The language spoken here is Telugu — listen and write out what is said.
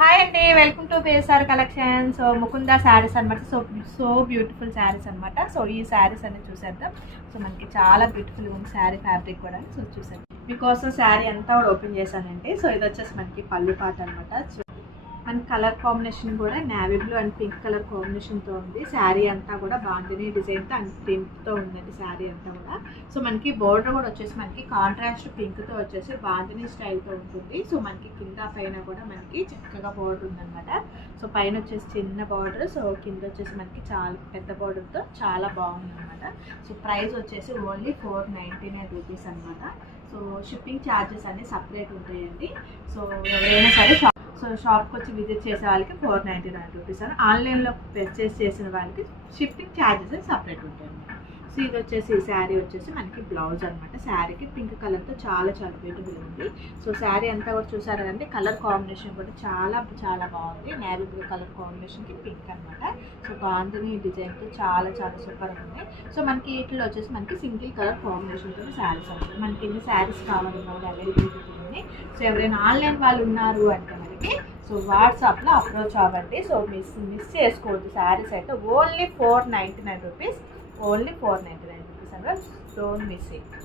హాయ్ అండి, welcome to PSR collection. So Mukunda saris అనమాట. సో బ్యూటిఫుల్ శారీస్ అనమాట. సో ఈ శారీస్ అన్ని చూసేద్దాం. సో మనకి చాలా బ్యూటిఫుల్గా ఉంది శారీ ఫ్యాబ్రిక్ కూడా. సో చూసేద్దాం. మీకోసం శారీ అంతా కూడా ఓపెన్ చేశానండి. సో ఇది వచ్చేసి మనకి పళ్ళు పాట అనమాట. అండ్ కలర్ కాంబినేషన్ కూడా navy blue and pink colour కాంబినేషన్తో ఉంది. శారీ అంతా కూడా బాందిని డిజైన్తో అండ్ ప్రింట్తో ఉందండి శారీ అంతా కూడా. సో మనకి బోర్డర్ కూడా వచ్చేసి మనకి కాంట్రాస్ట్ పింక్తో వచ్చేసి బాందిని స్టైల్తో ఉంటుంది. సో మనకి కింద పైన కూడా మనకి చక్కగా బోర్డర్ ఉందన్నమాట. సో పైన వచ్చేసి చిన్న బార్డర్, సో కింద వచ్చేసి మనకి చాలా పెద్ద బార్డర్తో చాలా బాగుంది అనమాట. సో ప్రైస్ వచ్చేసి ఓన్లీ 499 రూపీస్ అనమాట. సో షిప్పింగ్ ఛార్జెస్ అన్నీ సపరేట్ ఉంటాయండి. సో ఎవరైనా సరే షాప్కి వచ్చి విజిట్ చేసే వాళ్ళకి 499 రూపీస్ అని, ఆన్లైన్లో పర్చేస్ చేసిన వాళ్ళకి షిప్పింగ్ ఛార్జెస్ సపరేట్ ఉంటాయి. సో ఇది వచ్చేసి శారీ వచ్చేసి మనకి బ్లౌజ్ అనమాట. శారీకి పింక్ కలర్తో చాలా బ్యూటిఫుల్ ఉంది. సో శారీ అంతా కూడా చూసారు కదండి. కలర్ కాంబినేషన్ కూడా చాలా బాగుంది. నేవీ బ్లూ కలర్ కాంబినేషన్కి పింక్ అనమాట. సో బాగుంది డిజైన్తో చాలా సూపర్ ఉంది. సో మనకి వీటిలో వచ్చేసి మనకి సింగిల్ కలర్ కాంబినేషన్తో శారీస్ వస్తుంది. మనకి ఎన్ని శారీస్ కావాలన్నా కూడా అవైలబిలిటీ ఉంది. సో ఎవరైనా ఆన్లైన్ వాళ్ళు ఉన్నారు అంటే మనకి సో వాట్సాప్లో అప్రోచ్ అవ్వండి. సో మిస్ చేసుకోవద్దు. శారీస్ అయితే ఓన్లీ 499 రూపీస్, ఓన్లీ 499 రూపీస్ అనమాట. Don't miss it.